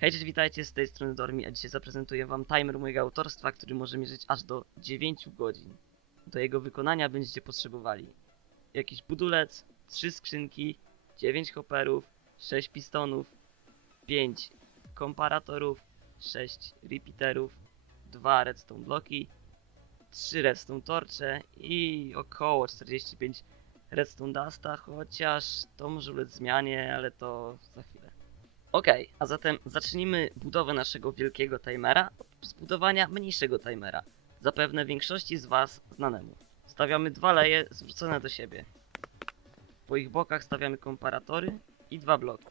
Hej, cześć, witajcie, z tej strony Dormi, a dzisiaj zaprezentuję wam timer mojego autorstwa, który może mierzyć aż do 9 godzin. Do jego wykonania będziecie potrzebowali jakiś budulec, 3 skrzynki, 9 hopperów, 6 pistonów, 5 komparatorów, 6 repeaterów, 2 redstone bloki, 3 redstone torcze i około 45 redstone dusta, chociaż to może ulec zmianie, ale to za chwilę. Okej, a zatem zacznijmy budowę naszego wielkiego timera od zbudowania mniejszego timera, zapewne większości z Was znanemu. Stawiamy dwa leje zwrócone do siebie. Po ich bokach stawiamy komparatory i dwa bloki.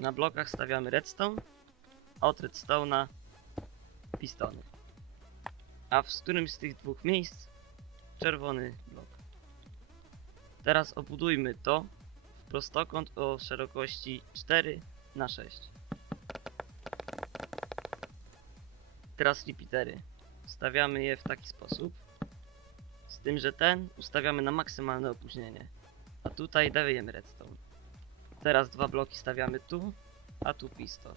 Na blokach stawiamy redstone, a od redstone'a pistony. A w którymś z tych dwóch miejsc czerwony blok. Teraz obudujmy to prostokąt o szerokości 4 na 6. Teraz repeatery. Stawiamy je w taki sposób. Z tym, że ten ustawiamy na maksymalne opóźnienie. A tutaj dajemy redstone. Teraz dwa bloki stawiamy tu, a tu piston.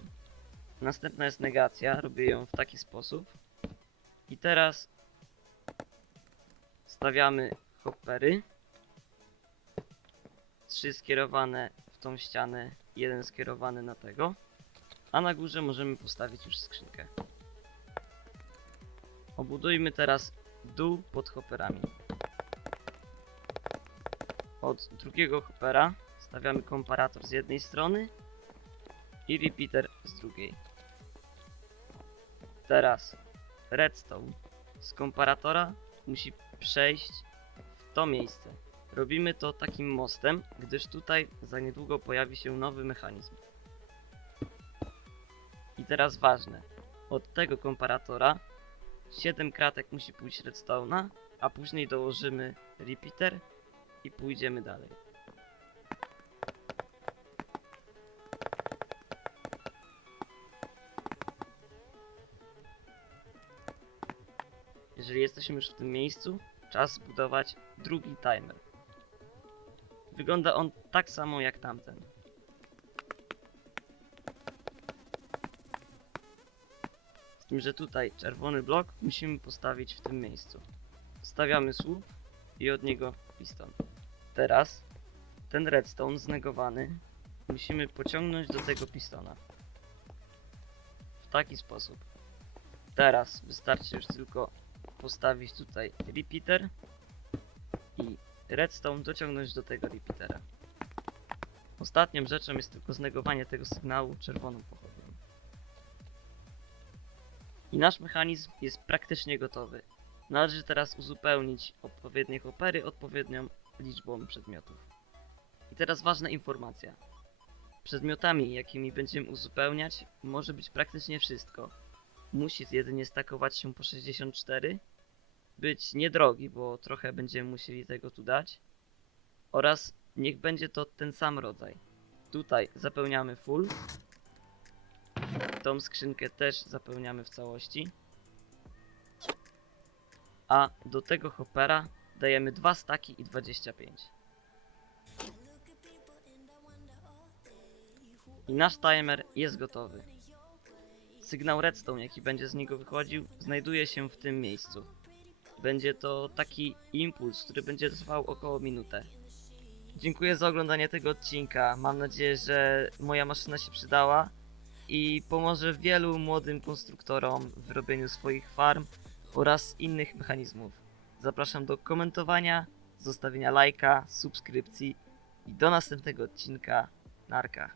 Następna jest negacja, robię ją w taki sposób. I teraz stawiamy hoppery. Trzy skierowane w tą ścianę, jeden skierowany na tego. A na górze możemy postawić już skrzynkę. Obudujmy teraz dół pod hopperami. Od drugiego hoppera stawiamy komparator z jednej strony i repeater z drugiej. Teraz redstone z komparatora musi przejść w to miejsce. Robimy to takim mostem, gdyż tutaj za niedługo pojawi się nowy mechanizm. I teraz ważne. Od tego komparatora 7 kratek musi pójść redstone'a, a później dołożymy repeater i pójdziemy dalej. Jeżeli jesteśmy już w tym miejscu, czas zbudować drugi timer. Wygląda on tak samo jak tamten. Z tym, że tutaj czerwony blok musimy postawić w tym miejscu. Stawiamy słup i od niego piston. Teraz ten redstone znegowany musimy pociągnąć do tego pistona. W taki sposób. Teraz wystarczy już tylko postawić tutaj repeater i redstone dociągnąć do tego repeatera. Ostatnią rzeczą jest tylko znegowanie tego sygnału czerwoną pochodnią. I nasz mechanizm jest praktycznie gotowy. Należy teraz uzupełnić odpowiednie hopery odpowiednią liczbą przedmiotów. I teraz ważna informacja. Przedmiotami, jakimi będziemy uzupełniać, może być praktycznie wszystko. Musi jedynie stakować się po 64, być niedrogi, bo trochę będziemy musieli tego tu dać. Oraz niech będzie to ten sam rodzaj. Tutaj zapełniamy full. Tą skrzynkę też zapełniamy w całości. A do tego hoppera dajemy 2 staki i 25. I nasz timer jest gotowy. Sygnał redstone, jaki będzie z niego wychodził, znajduje się w tym miejscu. Będzie to taki impuls, który będzie trwał około minutę. Dziękuję za oglądanie tego odcinka. Mam nadzieję, że moja maszyna się przydała i pomoże wielu młodym konstruktorom w robieniu swoich farm oraz innych mechanizmów. Zapraszam do komentowania, zostawienia lajka, subskrypcji i do następnego odcinka. Narka.